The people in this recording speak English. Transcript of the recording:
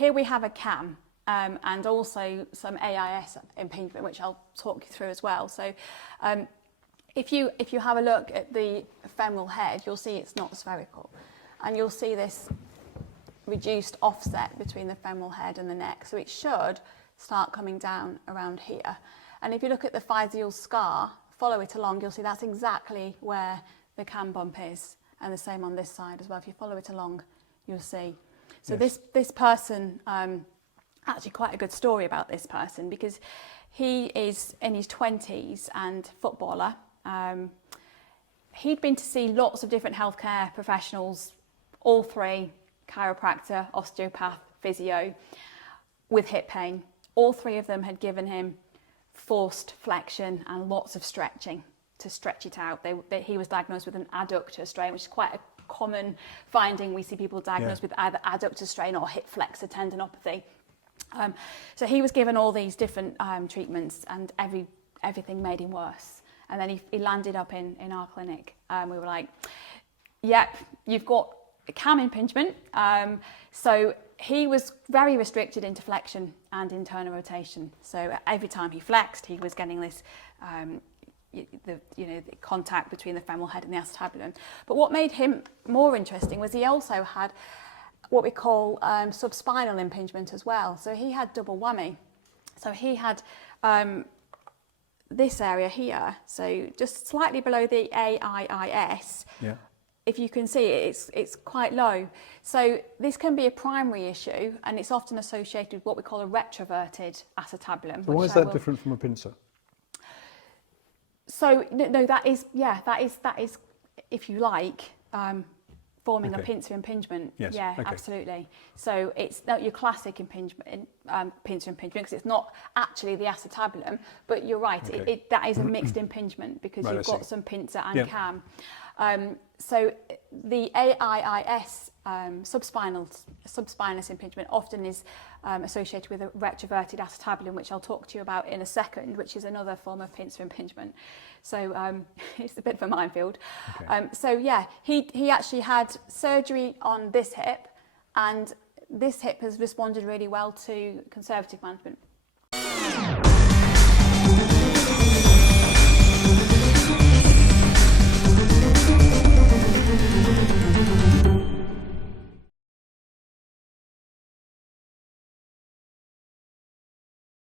here we have a CAM and also some AIIS impingement, which I'll talk you through as well. So if you have a look at the femoral head, you'll see it's not spherical, and you'll see this reduced offset between the femoral head and the neck. So it should start coming down around here. And if you look at the physial scar, follow it along, you'll see that's exactly where the CAM bump is, and the same on this side as well. If you follow it along, you'll see. So yes. this person, actually quite a good story about this person, because he is in his 20s and footballer. He'd been to see lots of different healthcare professionals, all three, chiropractor, osteopath, physio, with hip pain. All three of them had given him forced flexion and lots of stretching to stretch it out. He was diagnosed with an adductor strain, which is quite a common finding. We see people diagnosed with either adductor strain or hip flexor tendinopathy. So he was given all these different treatments, and everything made him worse. And then he landed up in our clinic. We were like, yep, you've got a CAM impingement. So he was very restricted into flexion and internal rotation. So every time he flexed, he was getting this the contact between the femoral head and the acetabulum. But what made him more interesting was he also had what we call sub-spinal impingement as well. So he had double whammy. So he had this area here, so just slightly below the AIIS. Yeah. If you can see it, it's quite low. So this can be a primary issue, and it's often associated with what we call a retroverted acetabulum. So why is that different from a pincer? So no, that is, if you like, forming a pincer impingement. Yes. Yeah, okay. Absolutely. So it's not your classic impingement, pincer impingement, because it's not actually the acetabulum, but you're right, okay. That is a mixed impingement, because you've got some pincer and CAM. So the AIIS subspinous impingement often is associated with a retroverted acetabulum, which I'll talk to you about in a second, which is another form of pincer impingement. So it's a bit of a minefield. Okay. So yeah, he actually had surgery on this hip, and this hip has responded really well to conservative management.